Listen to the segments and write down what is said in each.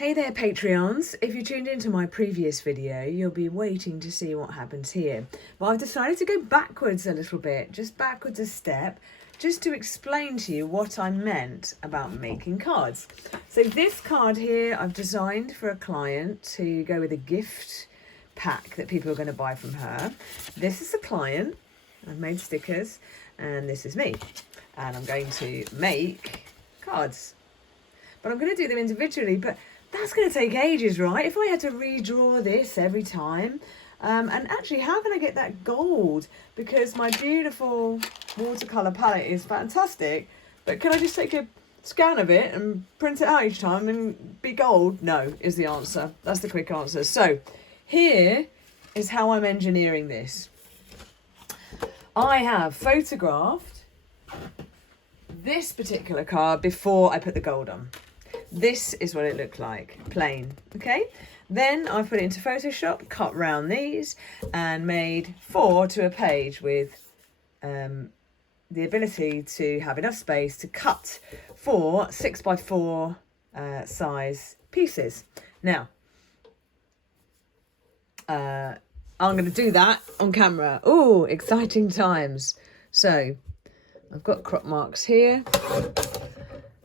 Hey there, Patreons. If you tuned into my previous video, you'll be waiting to see what happens here. But I've decided to go backwards a little bit, just backwards a step, just to explain to you what I meant about making cards. So this card here I've designed for a client to go with a gift pack that people are going to buy from her. This is the client. I've made stickers, and this is me. And I'm going to make cards. But I'm going to do them individually, but that's going to take ages, right? If I had to redraw this every time. And actually, how can I get that gold? Because my beautiful watercolour palette is fantastic. But can I just take a scan of it and print it out each time and be gold? No, is the answer. That's the quick answer. So here is how I'm engineering this. I have photographed this particular card before I put the gold on. This is what it looked like, plain, okay? Then I put it into Photoshop, cut round these, and made 4 to a page with the ability to have enough space to cut 4 6x4 size pieces. Now, I'm going to do that on camera. Oh, exciting times. So, I've got crop marks here.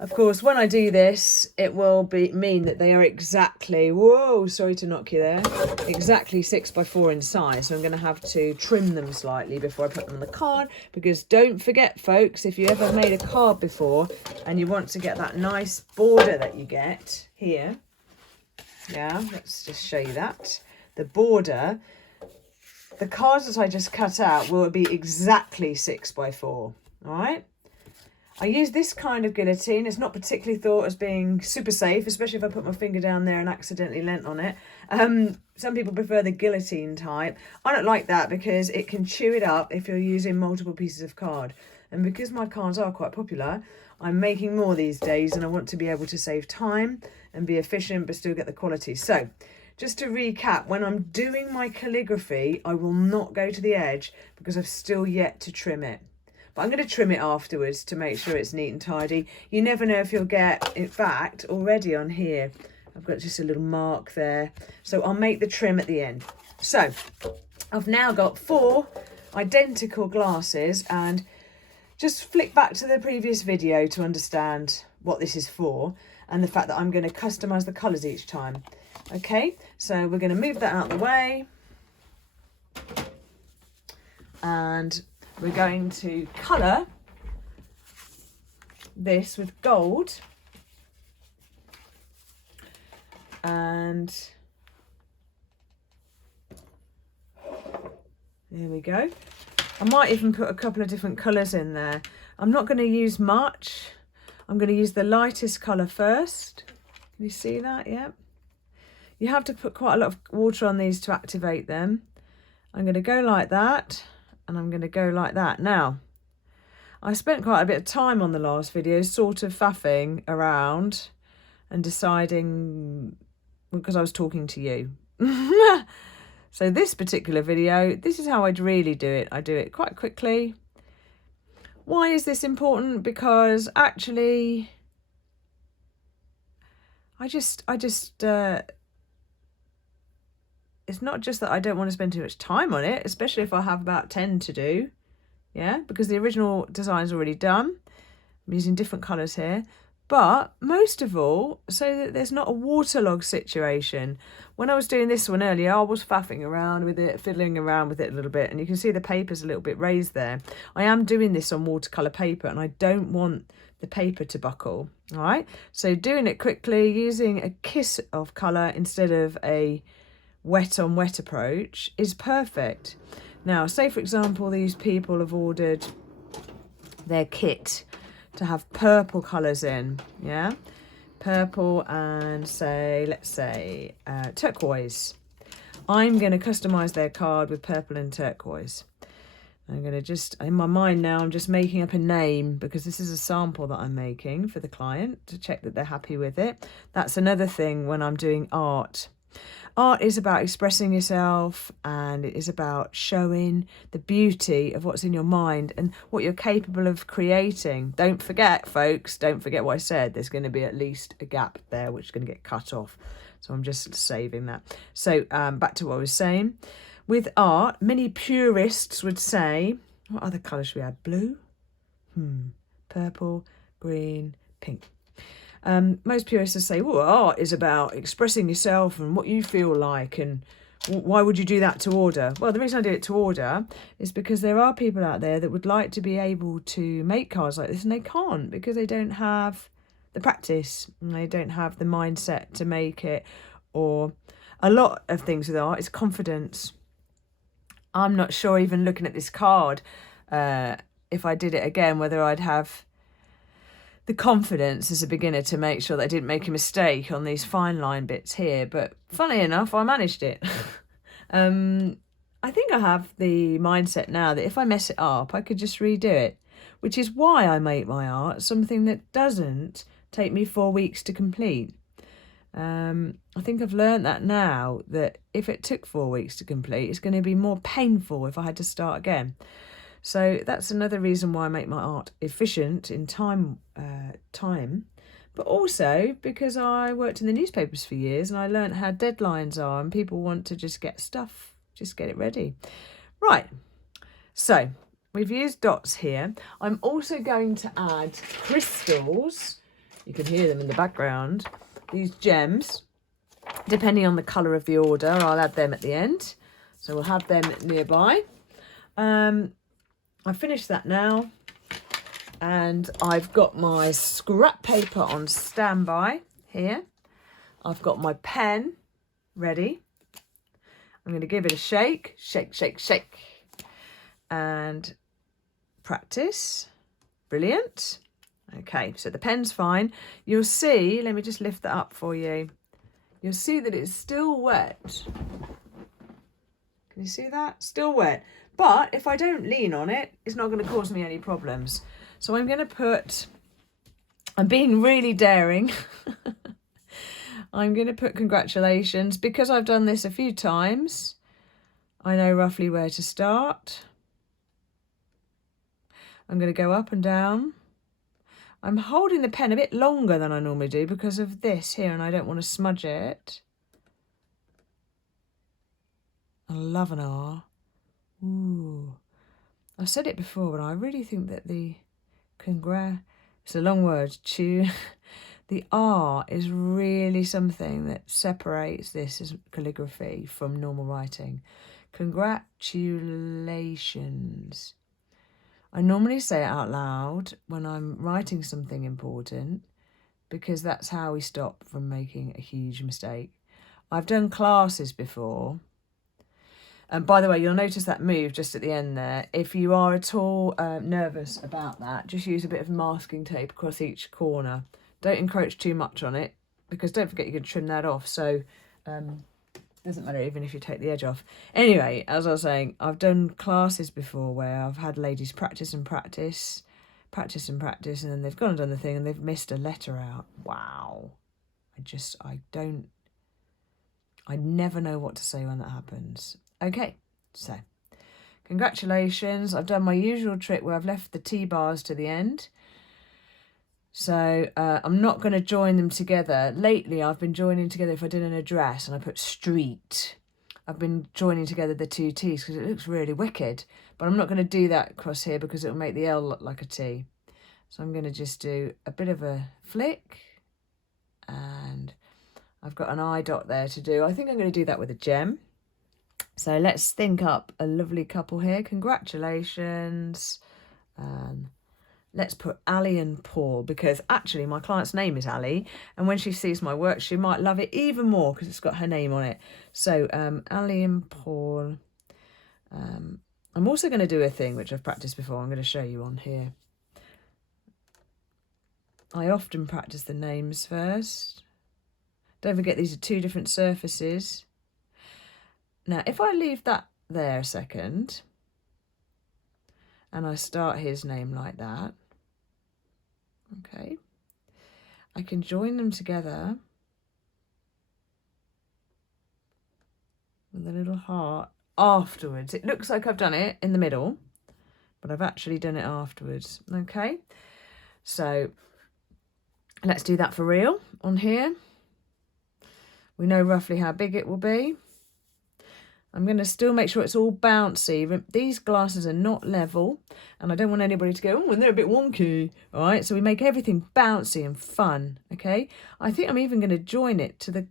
Of course, when I do this, it will mean that they are exactly, whoa, sorry to knock you there, exactly 6x4 in size. So I'm going to have to trim them slightly before I put them on the card. Because don't forget, folks, if you ever made a card before and you want to get that nice border that you get here. Yeah, let's just show you that. The border, the cards that I just cut out will be exactly 6x4. All right. I use this kind of guillotine. It's not particularly thought as being super safe, especially if I put my finger down there and accidentally leant on it. Some people prefer the guillotine type. I don't like that because it can chew it up if you're using multiple pieces of card. And because my cards are quite popular, I'm making more these days and I want to be able to save time and be efficient but still get the quality. So, just to recap, when I'm doing my calligraphy, I will not go to the edge because I've still yet to trim it. But I'm going to trim it afterwards to make sure it's neat and tidy. You never know if you'll get, in fact, already on here, I've got just a little mark there. So I'll make the trim at the end. So I've now got 4 identical glasses, and just flick back to the previous video to understand what this is for and the fact that I'm going to customise the colours each time. Okay, so we're going to move that out of the way. And we're going to colour this with gold, and there we go. I might even put a couple of different colours in there. I'm not going to use much. I'm going to use the lightest colour first. Can you see that? Yep. You have to put quite a lot of water on these to activate them. I'm going to go like that. And I'm going to go like that. Now, I spent quite a bit of time on the last video sort of faffing around and deciding, because I was talking to you. So this particular video, this is how I'd really do it. I do it quite quickly. Why is this important? Because actually, it's not just that I don't want to spend too much time on it, especially if I have about 10 to do. Yeah, because the original design's already done. I'm using different colours here. But most of all, so that there's not a waterlogged situation. When I was doing this one earlier, I was faffing around with it, fiddling around with it a little bit. And you can see the paper's a little bit raised there. I am doing this on watercolour paper and I don't want the paper to buckle. All right, so doing it quickly, using a kiss of colour instead of a wet on wet approach is perfect. Now, say for example, these people have ordered their kit to have purple colours in, yeah? Purple and let's say turquoise. I'm going to customise their card with purple and turquoise. I'm going to just, in my mind now, I'm just making up a name because this is a sample that I'm making for the client to check that they're happy with it. That's another thing when I'm doing art. Art is about expressing yourself, and it is about showing the beauty of what's in your mind and what you're capable of creating. Don't forget, folks, don't forget what I said. There's going to be at least a gap there which is going to get cut off. So I'm just saving that. So back to what I was saying. With art, many purists would say, what other colour should we add? Blue? Purple, green, pink. Most purists say, well, art is about expressing yourself and what you feel like, and why would you do that to order? Well, the reason I do it to order is because there are people out there that would like to be able to make cards like this, and they can't because they don't have the practice and they don't have the mindset to make it. Or a lot of things with art is confidence. I'm not sure, even looking at this card, if I did it again, whether I'd have the confidence as a beginner to make sure that I didn't make a mistake on these fine line bits here. But funnily enough, I managed it. I think I have the mindset now that if I mess it up, I could just redo it, which is why I make my art something that doesn't take me 4 weeks to complete. I think I've learned that now, that if it took 4 weeks to complete, it's going to be more painful if I had to start again. So that's another reason why I make my art efficient in time, but also because I worked in the newspapers for years and I learned how deadlines are, and people want to just get stuff, just get it ready. Right, so we've used dots here. I'm also going to add crystals. You can hear them in the background. These gems, depending on the colour of the order, I'll add them at the end. So we'll have them nearby. I finished that now, and I've got my scrap paper on standby here. I've got my pen ready. I'm going to give it a shake, shake, shake, shake, and practice. Brilliant. Okay, so the pen's fine. You'll see, let me just lift that up for you. You'll see that it's still wet. Can you see that? Still wet. But if I don't lean on it, it's not going to cause me any problems. So I'm going to put, I'm being really daring. I'm going to put congratulations. Because I've done this a few times, I know roughly where to start. I'm going to go up and down. I'm holding the pen a bit longer than I normally do because of this here, and I don't want to smudge it. I love an R. Ooh. I've said it before, but I really think that the it's a long word, the R is really something that separates this as calligraphy from normal writing. Congratulations. I normally say it out loud when I'm writing something important because that's how we stop from making a huge mistake. I've done classes before. And by the way, you'll notice that move just at the end there. If you are at all nervous about that, just use a bit of masking tape across each corner. Don't encroach too much on it, because don't forget you can trim that off. So doesn't matter even if you take the edge off. Anyway, as I was saying, I've done classes before where I've had ladies practice and practice, practice and practice, and then they've gone and done the thing and they've missed a letter out. Wow. I never know what to say when that happens. Okay, so congratulations. I've done my usual trick where I've left the T-bars to the end. So I'm not going to join them together. Lately, I've been joining together, if I did an address and I put street, I've been joining together the two T's because it looks really wicked. But I'm not going to do that across here because it'll make the L look like a T. So I'm going to just do a bit of a flick. And I've got an I dot there to do. I think I'm going to do that with a gem. So let's think up a lovely couple here. Congratulations. Let's put Ali and Paul, because actually my client's name is Ali, and when she sees my work she might love it even more because it's got her name on it. So Ali and Paul. I'm also going to do a thing which I've practiced before. I'm going to show you on here. I often practice the names first. Don't forget these are two different surfaces. Now, if I leave that there a second and I start his name like that, okay, I can join them together with a little heart afterwards. It looks like I've done it in the middle, but I've actually done it afterwards. Okay, so let's do that for real on here. We know roughly how big it will be. I'm going to still make sure it's all bouncy. These glasses are not level, and I don't want anybody to go, oh, and they're a bit wonky. All right, so we make everything bouncy and fun, okay? I think I'm even going to join it to the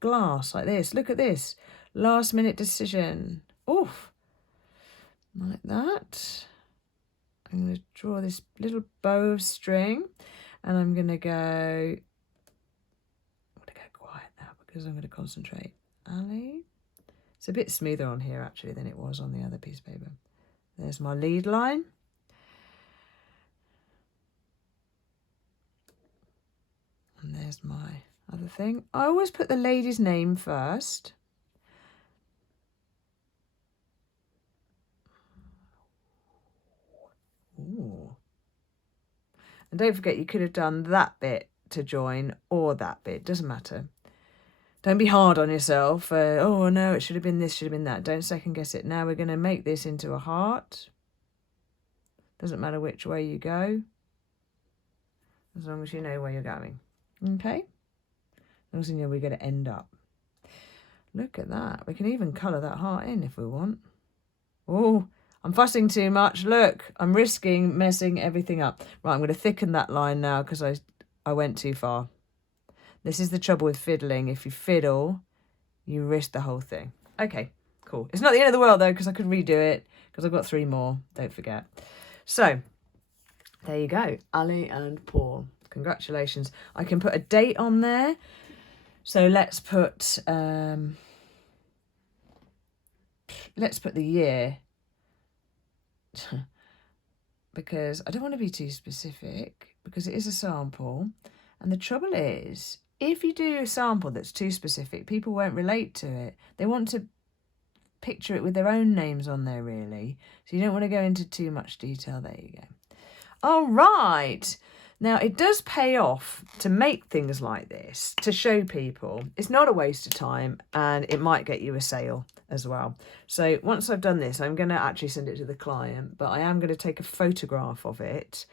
glass like this. Look at this. Last minute decision. Oof. Like that. I'm going to draw this little bow of string, and I'm going to go quiet now because I'm going to concentrate. Ali. It's a bit smoother on here actually than it was on the other piece of paper. There's my lead line. And there's my other thing. I always put the lady's name first. Ooh. And don't forget, you could have done that bit to join or that bit. Doesn't matter. Don't be hard on yourself. Oh, no, it should have been this, should have been that. Don't second guess it. Now we're going to make this into a heart. Doesn't matter which way you go, as long as you know where you're going. Okay? As long as you know where you're going to end up. Look at that. We can even colour that heart in if we want. Oh, I'm fussing too much. Look, I'm risking messing everything up. Right, I'm going to thicken that line now because I went too far. This is the trouble with fiddling. If you fiddle, you risk the whole thing. Okay, cool. It's not the end of the world, though, because I could redo it, because I've got 3 more. Don't forget. So, there you go. Ali and Paul. Congratulations. I can put a date on there. So let's put the year. Because I don't want to be too specific, because it is a sample. And the trouble is, if you do a sample that's too specific, people won't relate to it. They want to picture it with their own names on there, really. So you don't want to go into too much detail. There you go. All right. Now, it does pay off to make things like this, to show people. It's not a waste of time, and it might get you a sale as well. So once I've done this, I'm going to actually send it to the client, but I am going to take a photograph of it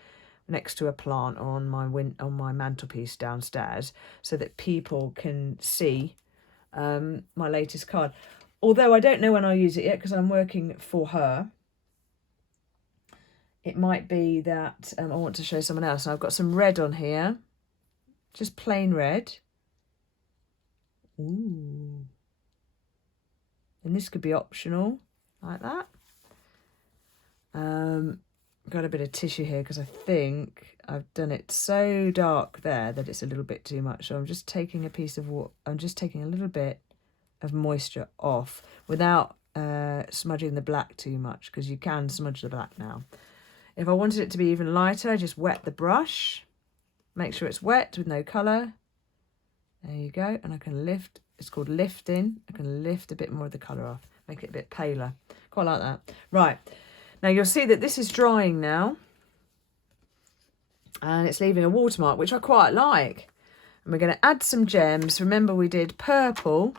next to a plant on my mantelpiece downstairs so that people can see my latest card. Although I don't know when I'll use it yet because I'm working for her. It might be that I want to show someone else. I've got some red on here, just plain red. Ooh. And this could be optional, like that. Got a bit of tissue here because I think I've done it so dark there that it's a little bit too much. So I'm just taking a piece of water. I'm just taking a little bit of moisture off without smudging the black too much, because you can smudge the black now. If I wanted it to be even lighter, I just wet the brush. Make sure it's wet with no colour. There you go. And I can lift. It's called lifting. I can lift a bit more of the colour off. Make it a bit paler. Quite like that. Right. Now you'll see that this is drying now. And it's leaving a watermark, which I quite like. And we're going to add some gems. Remember, we did purple.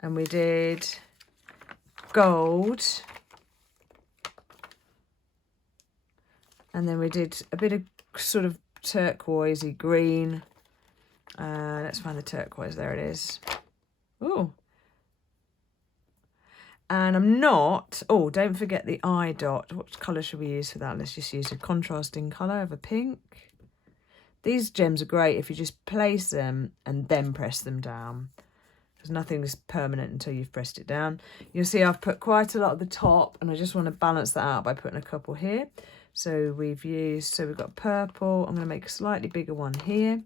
And we did gold. And then we did a bit of sort of turquoisey green. Let's find the turquoise. There it is. Ooh. And I'm not... Oh, don't forget the eye dot. What colour should we use for that? Let's just use a contrasting colour of a pink. These gems are great if you just place them and then press them down, because nothing is permanent until you've pressed it down. You'll see I've put quite a lot at the top, and I just want to balance that out by putting a couple here. So we've got purple. I'm going to make a slightly bigger one here.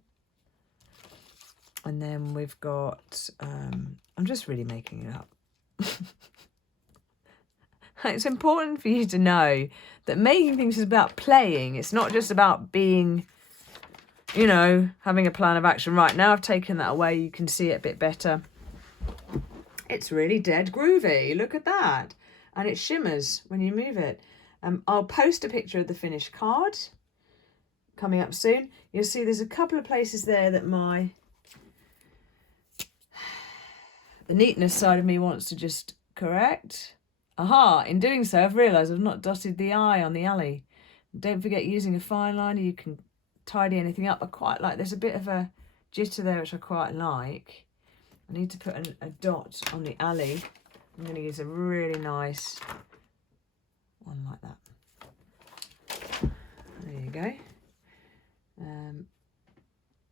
And then we've got, I'm just really making it up. It's important for you to know that making things is about playing. It's not just about being, you know, having a plan of action. Right, now I've taken that away, you can see it a bit better. It's really dead groovy. Look at that. And it shimmers when you move it. I'll post a picture of the finished card coming up soon. You'll see there's a couple of places there that my The neatness side of me wants to just correct. Aha, in doing so, I've realised I've not dotted the I on the alley. Don't forget, using a fine liner, you can tidy anything up. I quite like, there's a bit of a jitter there, which I quite like. I need to put a dot on the alley. I'm going to use a really nice one like that. There you go.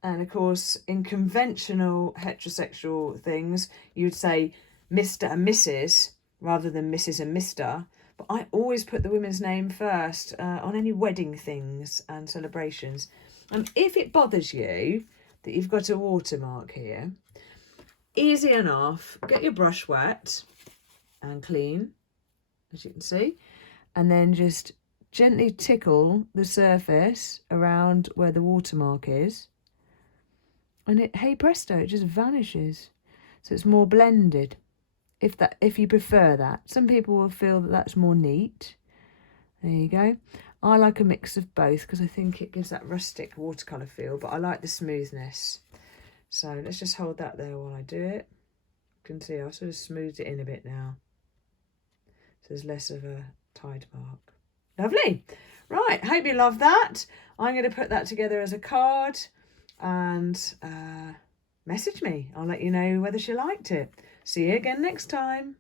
And of course, in conventional heterosexual things, you'd say Mr. and Mrs. rather than Mrs. and Mr. But I always put the women's name first on any wedding things and celebrations. And if it bothers you that you've got a watermark here, easy enough. Get your brush wet and clean, as you can see, and then just gently tickle the surface around where the watermark is. And it, hey presto, it just vanishes. So it's more blended, if you prefer that. Some people will feel that that's more neat. There you go. I like a mix of both because I think it gives that rustic watercolour feel, but I like the smoothness. So let's just hold that there while I do it. You can see I've sort of smoothed it in a bit now. So there's less of a tide mark. Lovely. Right, hope you love that. I'm going to put that together as a card and message me. I'll let you know whether she liked it. See you again next time.